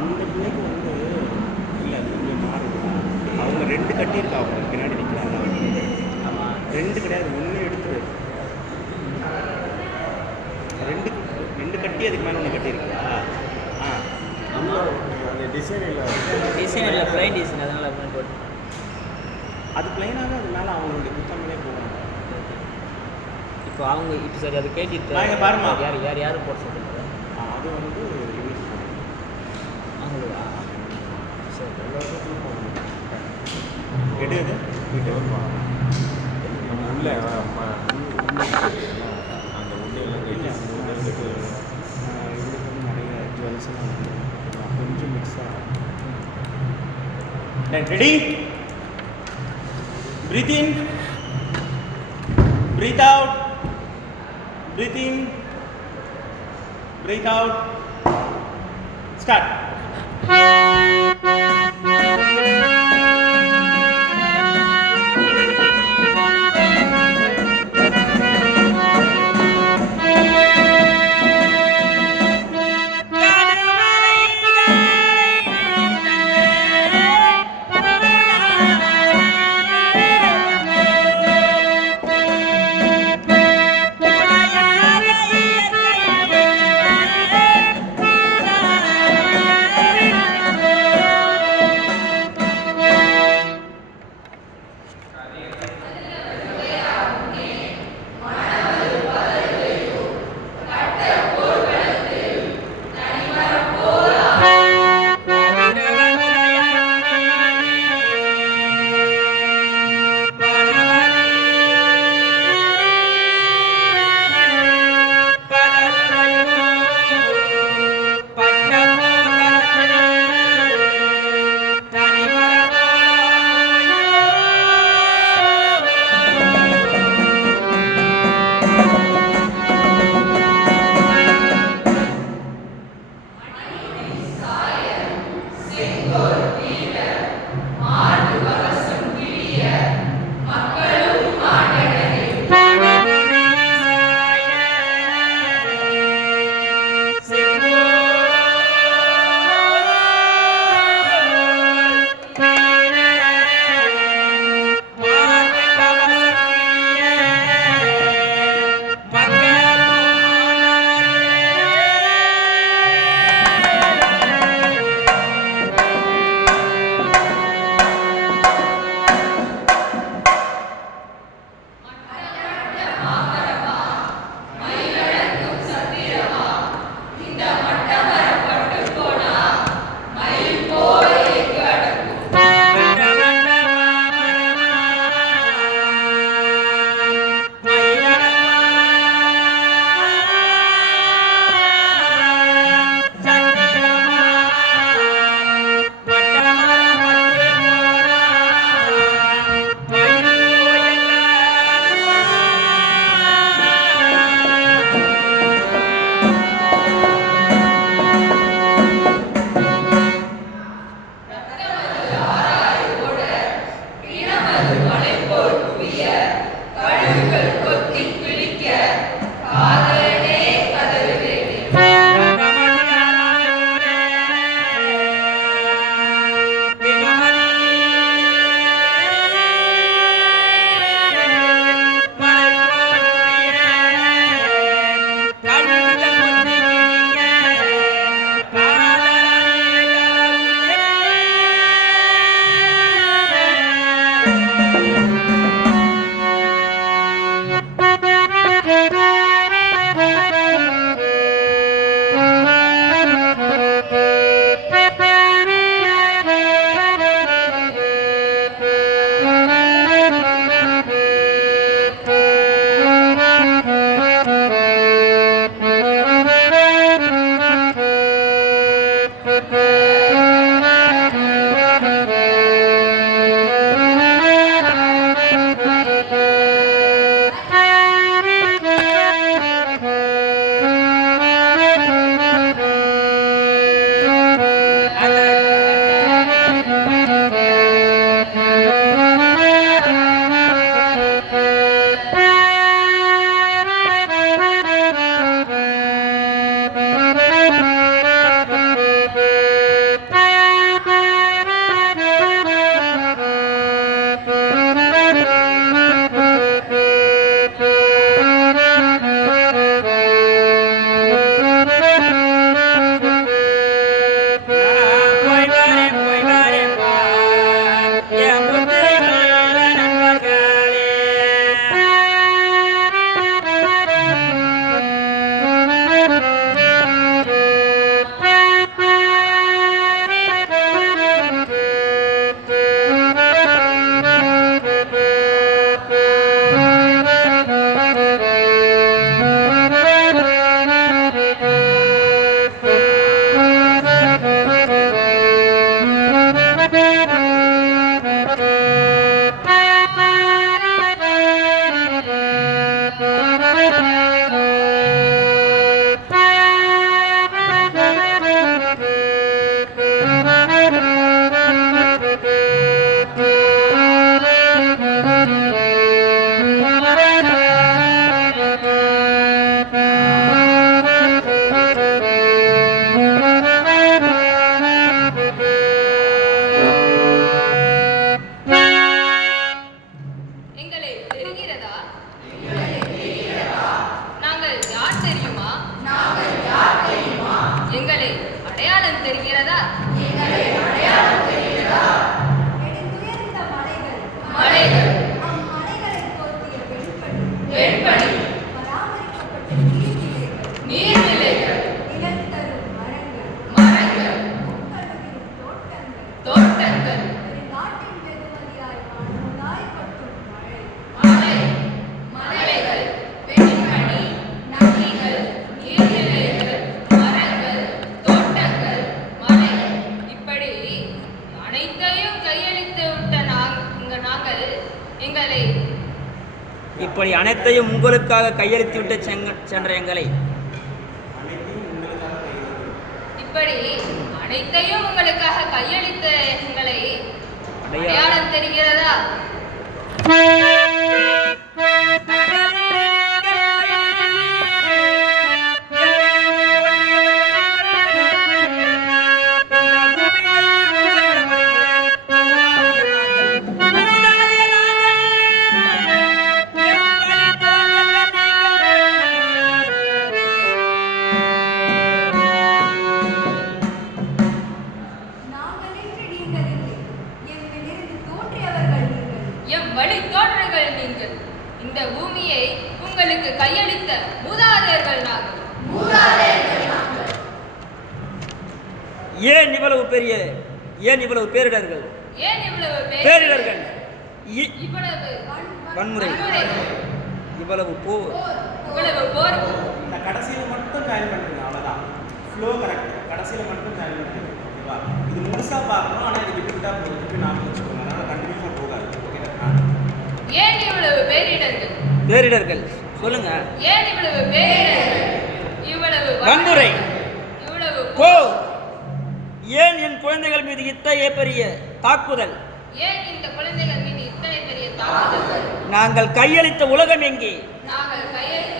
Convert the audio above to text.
அந்த பிள்ளைக்கு வந்து இல்லை அது கொஞ்சம் மாறுதுடா அவங்க ரெண்டு கட்டியிருக்கா அவங்க பின்னாடி நிற்கிறாங்க ஆமாம் ரெண்டு கிடையாது ஒன்று எடுத்துரு. ரெண்டு ரெண்டு கட்டி அதுக்கு மேலே ஒன்று கட்டியிருக்கா? ஆ. அந்த டிசைன் இல்லை டிசைன் இல்லை ப்ளைன் டிசைன் அதனால் அப்படி போட்டு. அது பிளைனாக அது மேலே அவங்களுடைய புத்தகங்களே போவாங்க இப்போ அவங்க இப்போ சரி அதை கேட்டுட்டு பாரும்மா. யார் யார் யார் போட சொல்கிறாங்க ஆ, அது வந்து அவங்களா சரி எடு எது வீட்டு நம்ம உள்ள அந்த உள்ளெல்லாம் கட்டி இவருக்கு வந்து நிறைய ஜுவல்ஸ்லாம் வந்து கொஞ்சம் மிக்ஸ் ஆகும் ready? Breathe in breathe out breathe in breathe out start. Bye. கூட்டலே இப்படி அனைத்தையும் உங்களுக்காக கையெழுத்திவிட்டு செங்க சென்ற எங்களை. இப்படி அனைத்தையும் உங்களுக்காக கையளித்த எங்களை. அடையாளம் தெரிகிறதா? உங்களுக்கு கையளித்த மூதாதையர்கள் நாங்கள் ஏன் இவ்வளவு பெரிய ஏன் இவ்வளவு பேரிடர்கள்? ஏன் இவ்வளவு பேர் பேரிடர்கள். இவ்வளவு வன்முறை. இவ்வளவு போ இவ்வளவு போர். இந்த கடைசியில் மட்டும் ஜாயின் பண்ணுங்க அவ்வளோதான் ஃப்ளோ கரெக்ட் கடைசியில் மட்டும் ஜாயின் பண்ணுங்க ஓகேவா இது முழுசாக பார்க்கணும் ஆனால் இது விட்டு விட்டா போகுது பேரிடர்கள். சொல்லுங்க. ஏன் இவ்வளவு பேரிடர்கள்? இவ்வளவு வன்முறை. இவ்வளவு போ ஏன் என் குழந்தைகள் மீது இத்தகைய பெரிய தாக்குதல்? ஏன் இந்த குழந்தைகள் மீது இத்தனை பெரிய தாக்குதல்கள் நாங்கள் கையளித்த உலகம் எங்கே? நாங்கள் கையெழுத்து